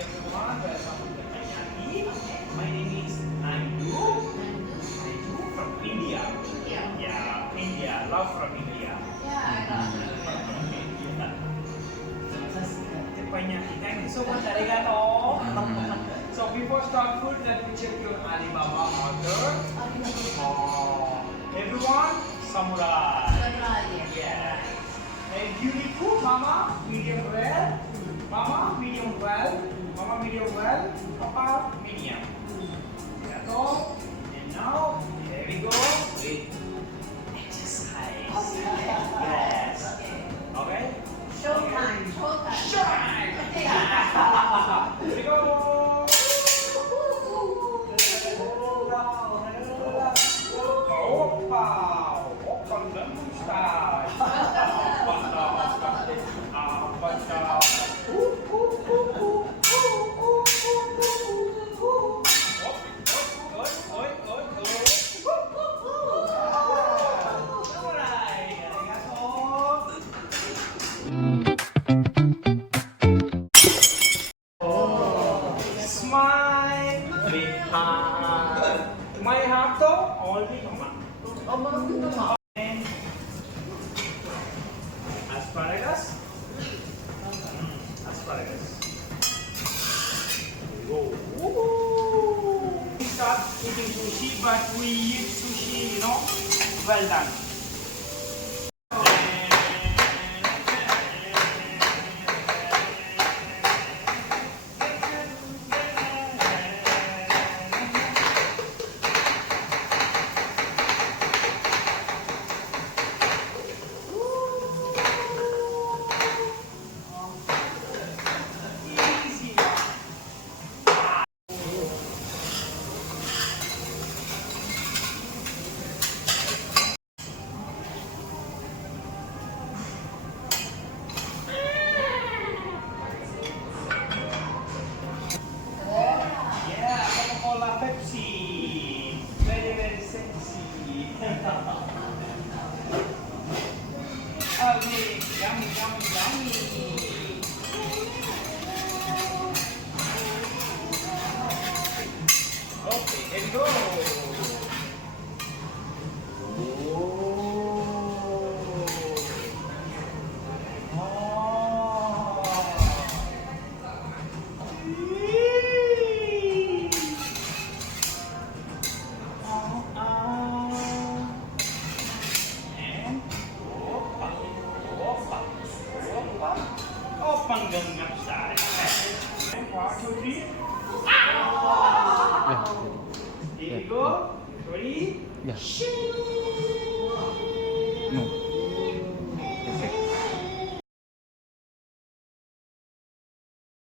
everyone. Welcome to Teppanyaki. My name is Nandu. Nandu from India. Yeah, India. Love from India. Yeah, I love it. Teppanyaki. Thank you so much. Arigato. So before start food, let me check your Alibaba order. Everyone, samurai. Yeah. And beautiful, Mama, medium well. Mama, medium well. Mama, medium well. Papa, medium. That's all. And now, here we go with exercise. Yes. Okay? Showtime. Shine! Here we go. Opa! Opa, Gangnam Style. Smile with heart. My heart though, only mama. And asparagus. Asparagus. Here we go. We start eating sushi, but we eat sushi, well done. Pepsi, very very sexy. Okay, yummy, yummy, yummy. Okay, here we go. Gangnam Style. And 1, 2, 3. Here we go. Ready? Yeah. Shoo! No.